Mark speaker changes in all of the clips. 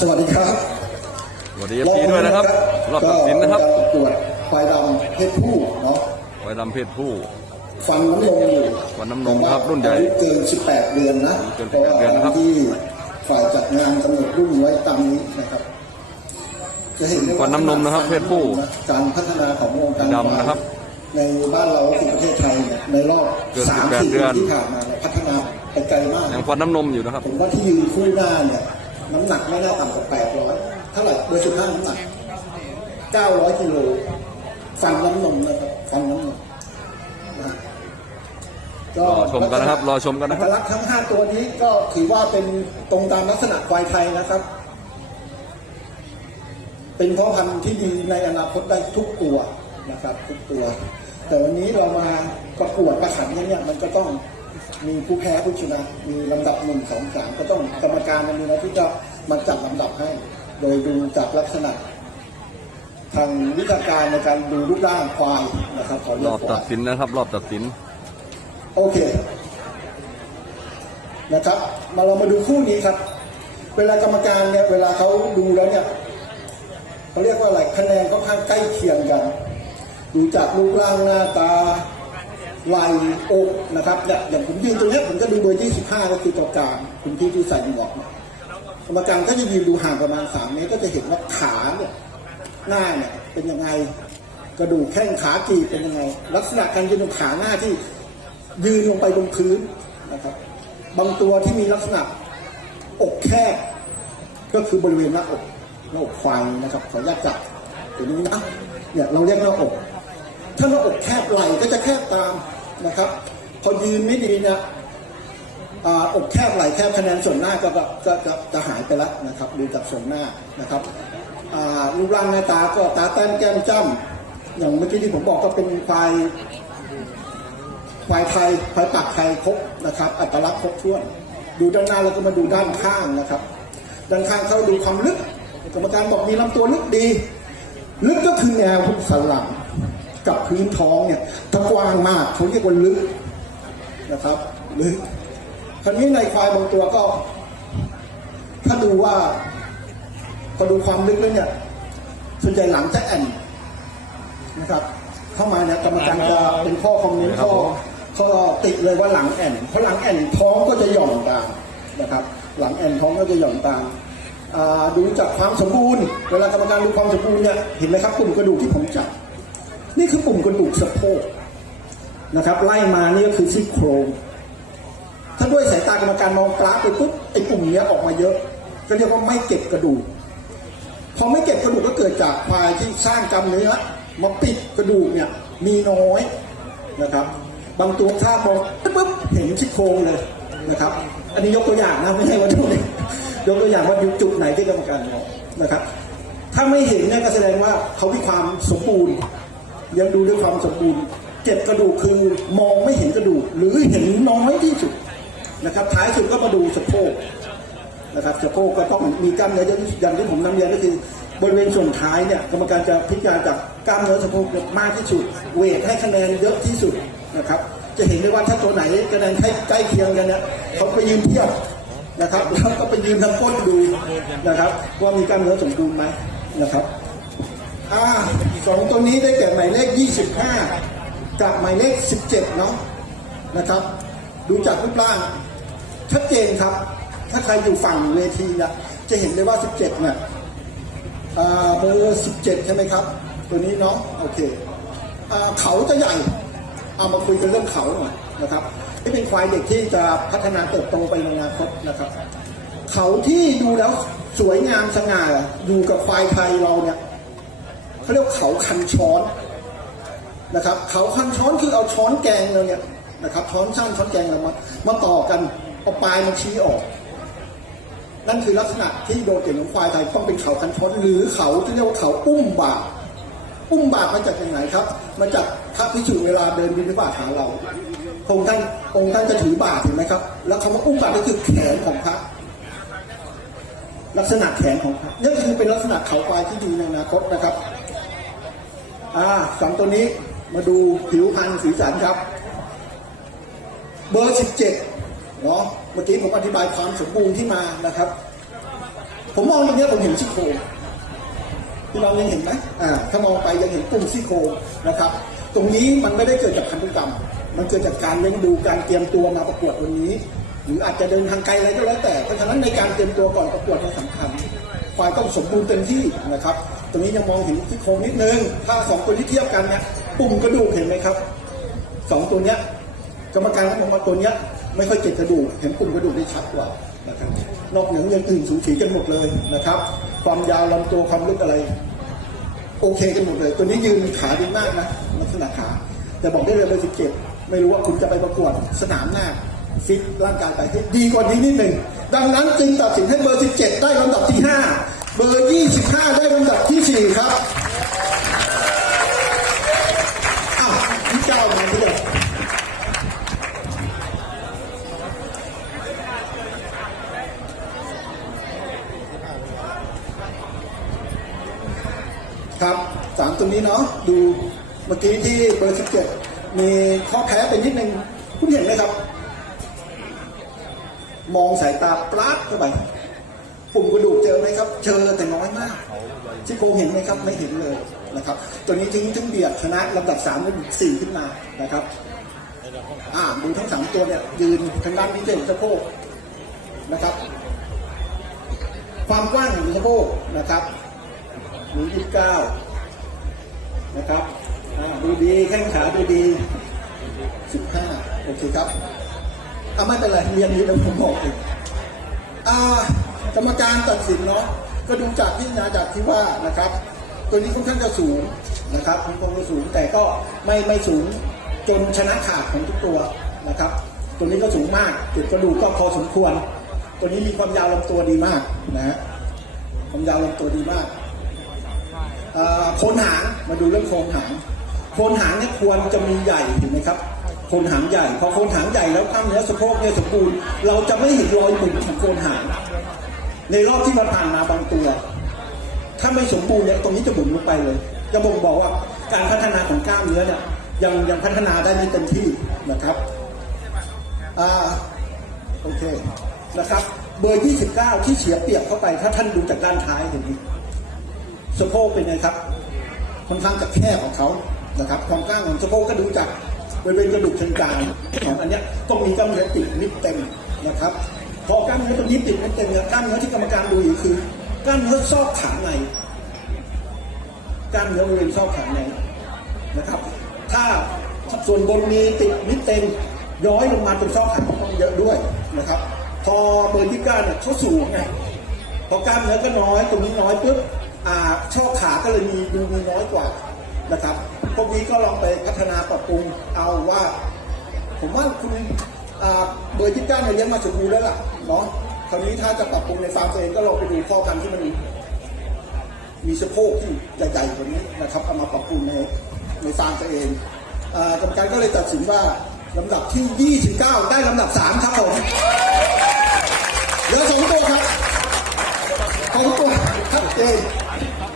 Speaker 1: สวัสดีครับ
Speaker 2: สวัสดีเอฟซีด้วยนะครับรอบตัดสินนะครับ
Speaker 1: ก็ประกวดควายดำเพศผู้เนาะ
Speaker 2: ไว้ดำเพศผู้
Speaker 1: ฟันน้ำนมอยู่
Speaker 2: ฟันน้ำนมครับรุ่นใหญ่
Speaker 1: อายุเกิน 18 เดือนนะ
Speaker 2: เกิน18เดือนนะครับ
Speaker 1: ที่ฝ่ายจัดงานกำหนดรุ่นไว้ตามนี้นะครับจะเห็นได้ว่า
Speaker 2: ฟันน้ำนมนะครับ เพศผู้
Speaker 1: การพัฒนาของวงการ
Speaker 2: ดำนะครับ
Speaker 1: ในบ้านเราก็คือประเทศไทยเนี่ยในรอบ
Speaker 2: เกิน
Speaker 1: สาม
Speaker 2: 18
Speaker 1: สี่
Speaker 2: เดื
Speaker 1: ปี
Speaker 2: อน
Speaker 1: ที่ผ่านมาเนี่ยพัฒนาไปไกลมาก
Speaker 2: ยังฟันน้ำนมอยู่นะครับ
Speaker 1: ผมว่าที่ยืนคู่หน้าเนี่ย น้ำหนักไม่น่าต่ำกว่า800เท่าไหร่โดยสุดท้ายน้ำหนัก900กิโลฟันน้ำนมนะครับฟันน้ำนมนะ
Speaker 2: รอชมกันนะครับ รอชมกันนะครับ
Speaker 1: อัตลักษณ์ทั้ง5ตัวนี้ก็ถือว่าเป็นตรงตามลักษณะควายไทยนะครับ เป็นพ่อพันธุ์ที่ดีในอนาคตได้ทุกตัวนะครับ ทุกตัว แต่วันนี้เรามาประกวดประขันกันเนี่ยมันก็ต้อง มีผู้แพ้ผู้ชนะ มีลำดับหนึ่งสองสามก็ต้องกรรมการมันมีหน้าที่จะมาจัดลำดับให้ โดยดูจากลักษณะ ทางวิชาการในการดูรูปร่างควายนะครับขอเรี
Speaker 2: ร
Speaker 1: ย
Speaker 2: อกบ
Speaker 1: ควา
Speaker 2: ตั
Speaker 1: ย
Speaker 2: ดสินนะครับ รอบตัดสิน
Speaker 1: โอเค นะครับ มาเรามาดูคู่นี้ครับ เวลากรรมการเนี่ยเวลาเขาดูแล้วเนี่ยเขาเรียกว่าอะไรคะแนนก็ค่อนข้างใกล้เคียงกัน ดูจากรูปร่างหน้าตา ไหล่อกนะครับอย่างผมยืนตรงนี้ผมก็ดูเบอร์ที่15ก็คือตัวกลางคุณที่ที่ใส่หมวกกรรมการก็จะยืนดูห่างประมาณ3เมตรก็จะเห็นว่าขาเนี่ยหน้าเนี่ยเป็นยังไงกระดูกแข้งขากีเป็นยังไง ลักษณะการยืนของขาหน้าที่ยืนลงไปบนพื้นนะครับ บางตัวที่มีลักษณะอกแคบก็คือบริเวณหน้าอกหน้าอกควายนะครับขออนุญาตจับตัวนี้นะเนี่ยเราเรียกหน้าอก ถ้าหน้าอกแคบไหล่ก็จะแคบตาม นะครับพอยืนไม่ดีเนี่ยอกแคบไหลแคบคะแนนส่วนหน้าก็ก็ก็จะจะหายไปแล้วนะครับดูจากส่วนหน้านะครับรูปร่างหน้าตาก็ตาแต้มแก้มจ้ำอย่างเมื่อกี้ที่ผมบอกก็เป็นควายควายไทยควายปักไทยครบนะครับ อัตลักษณ์ครบถ้วน ดูด้านหน้าแล้วก็มาดูด้านข้างนะครับ ด้านข้างเขาดูความลึกกรรมการบอกมีลำตัวลึกดี ลึกก็คือแนวทุกสันหลัง กับพื้นท้องเนี่ยถ้ากว้างมากเขาเรียกว่าลึกนะครับลึกคราวนี้ในควายบางตัวก็ ถ้าดูว่าพอดูความลึกแล้วเนี่ยส่วนใหญ่หลังจะแอนนะครับ เข้ามาเนี่ยกรรมการจะเป็นข้อคอมเมนต์ข้อข้อติเลยว่าหลังแอนเพราะหลังแอนท้องก็จะหย่อนตามนะครับ หลังแอนท้องก็จะหย่อนตามอ่าดูจากความสมบูรณ์ เวลากรรมการดูความสมบูรณ์เนี่ยเห็นไหมครับปุ่มกระดูกที่ผมจับ นี่คือปุ่มกระดูกสะโพกนะครับ ไล่มานี่ก็คือซี่โครงถ้าด้วยสายตากรรมการมองกราฟไปปุ๊บไอ้ปุ่มเนี้ยออกมาเยอะ ก็เรียกว่าไม่เก็บกระดูกพอไม่เก็บกระดูกก็เกิดจากควายที่สร้างกล้ามเนื้อมาปิดกระดูกเนี่ยมีน้อยนะครับ บางตัวถ้ามองปุ๊บเห็นซี่โครงเลยนะครับ อันนี้ยกตัวอย่างนะไม่ใช่ว่าทุกนี้ยกตัวอย่างว่าอยู่จุดไหนที่กรรมการมองนะครับ ถ้าไม่เห็นเนี่ยก็แสดงว่าเขามีความสมบูรณ์ ยังดูด้วยความสมบูรณ์เก็บกระดูกคือมองไม่เห็นกระดูก หรือเห็นน้อยที่สุดนะครับท้ายสุดก็มาดูสะโพกนะครับสะโพกก็ต้องมีกล้ามเนื้อเยอะที่สุดอย่างที่ผมนำเรียนก็คือบริเวณส่วนท้ายเนี่ยกรรมการจะพิจารณาจากกล้ามเนื้อสะโพกมากที่สุด เวทให้คะแนนเยอะที่สุดนะครับ จะเห็นได้ว่าถ้าตัวไหนคะแนนใกล้เคียงกันเนี่ยเขาไปยืนเทียบนะครับแล้วก็ไปยืนทางก้นดูนะครับ ว่ามีกล้ามเนื้อสมบูรณ์ไหมนะครับ อ่าสองตัวนี้ได้แก่หมายเลข 25 กับหมายเลข 17 เนาะนะครับ ดูจากรูปร่างชัดเจนครับ ถ้าใครอยู่ฝั่งเวทีนี่ยจะเห็นเลยว่า 17เนี่ยอ่าเบอร์ 17 ใช่ไหมครับ ตัวนี้เนาะโอเคอ่าเขาจะใหญ่ เอามาคุยกันเรื่องเขาหน่อยนะครับนี่เป็นควายเด็กที่จะพัฒนาเติบโตไปในอนาคตนะครับ เขาที่ดูแล้วสวยงามสง่าอยู่กับควายไทยเราเนี่ย เขาเรียกว่าเขาคันช้อนนะครับ เขาคันช้อนคือเอาช้อนแกงเราเนี่ยนะครับช้อนช่างช้อนแกงเรามามาต่อกันเอาปลายมันชี้ออก นั่นคือลักษณะที่โดดเด่นของควายไทยต้องเป็นเขาคันช้อนหรือเขาที่เรียกว่าเขาอุ้มบาทอุ้มบาทมาจากยังไงครับมาจากพระพิสุเวลาเดินบิณฑบาตหาเราองค์ท่านองค์ท่านจะถือบาทเห็นไหมครับ แล้วคำว่าอุ้มบาทก็คือแขนของพระลักษณะแขนของพระนี่คือเป็นลักษณะเขาควายที่ดีในอนาคตนะครับ อ่าสองตัวนี้มาดูผิวพรรณสีสันครับ เบอร์ 17เนาะเมื่อกี้ผมอธิบายความสมบูรณ์ที่มานะครับ ผมมองตรงนี้ผมเห็นซี่โครงพี่น้องยังเห็นไหมอ่าถ้ามองไปยังเห็นกลุ่มซี่โครงนะครับ ตรงนี้มันไม่ได้เกิดจากพันธุกรรม มันเกิดจากการเลี้ยงดูการเตรียมตัวมาประกวดวันนี้ หรืออาจจะเดินทางไกลอะไรก็แล้วแต่เพราะฉะนั้นในการเตรียมตัวก่อนประกวดเนี่สำคัญ ควายต้องสมบูรณ์เต็มที่นะครับตรงนี้ยังมองเห็นซี่โครงนิดนึง ถ้าสองตัวที่เทียบกันเนี่ยปุ่มกระดูกเห็นไหมครับสองตัวเนี้ยกรรมการก็มองว่าตัวเนี้ยไม่ค่อยเก็บกระดูกเห็นปุ่มกระดูกได้ชัดกว่านะครับนอกเหนืออย่างอื่นสูสีกันหมดเลยนะครับ ความยาวลำตัวความลึกอะไร โอเคกันหมดเลย ตัวนี้ยืนขาดีมากนะลักษณะขาแต่บอกได้เลยเบอร์สิบเจ็ดไม่รู้ว่าคุณจะไปประกวดสนามหน้าฟิตร่างกายไปดีกว่านี้นิดหนึ่ง ดังนั้นจึงตัดสินให้เบอร์สิบเจ็ดได้ลำดับที่ห้าเบอร์ยี่สิบห้าได้ลำดับที่สี่ครับอ้าวที่เก้ามาที่เดียวครับสามตัวนี้เนาะดูเมื่อกี้ที่เบอร์สิบเจ็ดมีข้อแพ้ไปนิดนึงคุณเห็นไหมครับ มองสายตาปลาดเข้าไปปุ่มกระดูกเจอไหมครับ เจอแต่น้อยมากที่โคเห็นไหมครับไม่เห็นเลยนะครับ ตัวนี้ทิ้งทิ้งเบียดชนะลำดับสามลำดับสี่ขึ้นมานะครับอ่าดูทั้งสามตัวเนี่ยยืนทางด้านนี้เด่นสะโพกนะครับ ความกว้างของสะโพกนะครับหนึ่งที่เก้านะครับอ่าดูดีแข้งขาดูดีสิบห้าโอเคครับ อะไม่เป็นไรเรียนนี้เดี๋ยวผมบอกเองอ่ากรรมการตัดสินเนาะก็ดูจากที่นาจากที่ว่านะครับ ตัวนี้ค่อนข้างจะสูงนะครับค่อนข้างจะสูงแต่ก็ไม่ไม่สูงจนชนะขาดของทุกตัวนะครับ ตัวนี้ก็สูงมากจุดกระดูกก็พอสมควร ตัวนี้มีความยาวลำตัวดีมากนะฮะความยาวลำตัวดีมากอาโคนหางมาดูเรื่องโคนหางโคนหางเนี่ยควรจะมีใหญ่เห็นไหมครับ คนหางใหญ่พอโคนหางใหญ่แล้วกล้ามเนื้อสะโพกเนี่ยสมบูรณ์เราจะไม่เห็นรอยบุ๋มของโคนหางในรอบที่ผ่านมาบางตัว ถ้าไม่สมบูรณ์เนี่ยตรงนี้จะบุ๋มลงไปเลยจะบ่งบอกว่าการพัฒนาของกล้ามเนื้อเนี่ยยังยังพัฒนาได้ไม่เต็มที่นะครับอ่าโอเคนะครับ เบอร์ 29 ที่เฉียบเปียกเข้าไป ถ้าท่านดูจากด้านท้ายเห็นไหมสะโพกเป็นไงครับค่อนข้างจะแคบของเขานะครับความกว้างของสะโพกก็ดูจาก บริเวณกระดูกเชิงกรานของอันเนี้ยต้องมีกล้ามเนื้อติดนิดเต็มนะครับ พอกล้ามเนื้อตรงนี้ติดนิดเต็มเนี่ยกล้ามเนื้อที่กรรมการดูอยู่คือกล้ามเนื้อซอกขาในกล้ามเนื้อบริเวณซอกขาในนะครับ ถ้าส่วนบนมีติดนิดเต็มย้อยลงมาตรงซอกขาต้องเยอะด้วยนะครับ พอเบอร์ที่ก้าเนี่ยเขาสูงไงพอกล้ามเนื้อก็น้อยตรงนี้น้อยปุ๊บอ่าช่อขาก็เลยมีดูมีน้อยกว่านะครับ พวกนี้ก็ลองไปพัฒนาปรับปรุงเอาว่า ผมว่าคุณเบอร์ที่เก้าเนี่ยเลี้ยงมาสมบูรณ์แล้วล่ะเนาะคราวนี้ถ้าจะปรับปรุงในฟาร์มตัวเองก็ลองไปดูข้อพันที่มันมีสะโพกที่ใหญ่ๆกว่านี้นะครับเอามาปรับปรุงในในฟาร์มตัวเองกรรมการก็เลยตัดสินว่าลำดับที่ 29 ได้ลำดับ 3 ครับผมเหลือสองตัวครับของตัวชัดเจน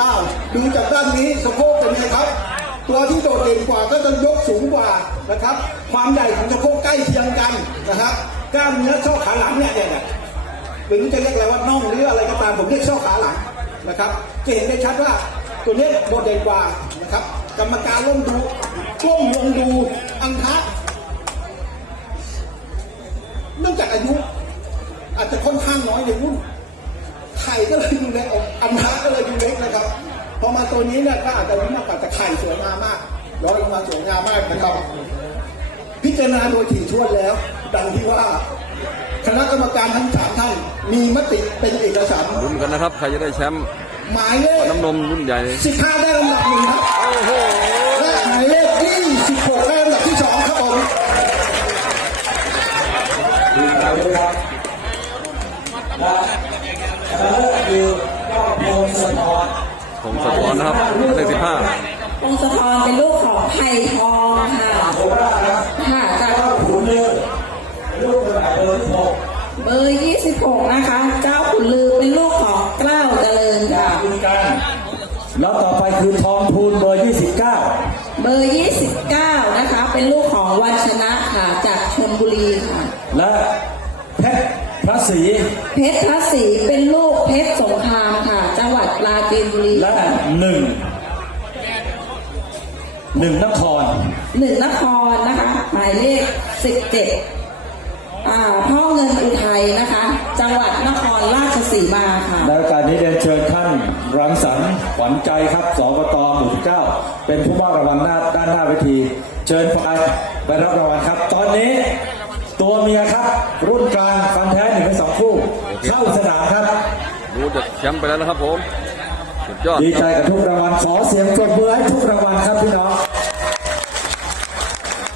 Speaker 1: อ้าวดูจากด้านนี้สะโพกเป็นไงครับ ตัวที่โดดเด่นกว่าก็จะยกสูงกว่านะครับ ความใหญ่ของสะโพกใกล้เคียงกันนะครับกล้ามเนื้อช่อขาหลังเนี่ยเนี่ยหรือจะเรียกอะไรว่าน่องหรืออะไรก็ตามผมเรียกช่อขาหลังนะครับ จะเห็นได้ชัดว่าตัวนี้โดดเด่นกว่านะครับ กรรมการล่มดูก้มลงดูอังคะเนื่องจากอายุ อาจจะค่อนข้างน้อยในรุ่น ข่ก็เลยดูเล็กออกอันทะก็เลยดูเล็กนะครับพอมาตัวนี้เนี่ยก็อาจจะวิ่งมากกว่าแต่ไข่สวยงามมากร้อยลงมาสวยงามมากนะครับ พิจารณาโดยถี่ถ้วนแล้ว ดังที่ว่าคณะกรรมการทั้งสามท่าน มีมติเป็นเอกฉันท์
Speaker 2: ลุ้นกันนะครับ ใครจะได้แชมป์
Speaker 1: หมายเลข
Speaker 2: น้ำนมรุ่นใหญ่
Speaker 1: สิบห้าได้ลำดับ
Speaker 3: พงศธร
Speaker 2: ผมสะท้อนนะครับเลขสิบห้า
Speaker 4: พงศธรเป็นลูกของไผ่ทองค่ะ
Speaker 3: โคราชนะครับ
Speaker 4: ค่ะจาก
Speaker 3: เจ้าขุนลือลูกเป็นเบอร์ที่หก
Speaker 4: เบอร์26นะคะ เจ้าขุนลือเป็นลูกของเกล้าวเจริญค่ะ
Speaker 3: คุณกันแล้วต่อไปคือทองพูนเบอร์29
Speaker 4: เบอร์29นะคะ เป็นลูกของวันชนะค่ะจากชลบุรีค่ะ
Speaker 3: และเพชรเพพระศรี
Speaker 4: เพชรพระศรีเป็นลูกเพชรสงครามค่ะจังหวัด ปราจีนบุรี
Speaker 3: และหนึ่งหนึ่งนคร
Speaker 4: หนึ่งนครนะคะ หมายเลขสิบเจ็ดอ่าพ่อเงินอุทัยนะคะ จังหวัดนครราชสีมาค่ะ
Speaker 3: ในโอกาสนี้เรียนเชิญท่านรังสรรค์ขวัญใจครับสบตหมู่ที่เก้าเป็นผู้มอบรางวัลหน้าด้านหน้าเวที เชิญไปไปรับรางวัลครับ ตอนนี้ตัวเมียครับ รุ่นกลางฟันแท้หนึ่งในสองคู่ เข้าสนามครับ
Speaker 2: ดูจะแชมป์ไปแล้วนะครับผม สุดยอด
Speaker 3: ดีใจกับทุกรางวัลขอเสียงปรบมือให้ทุกรางวัลครับพี่น้อง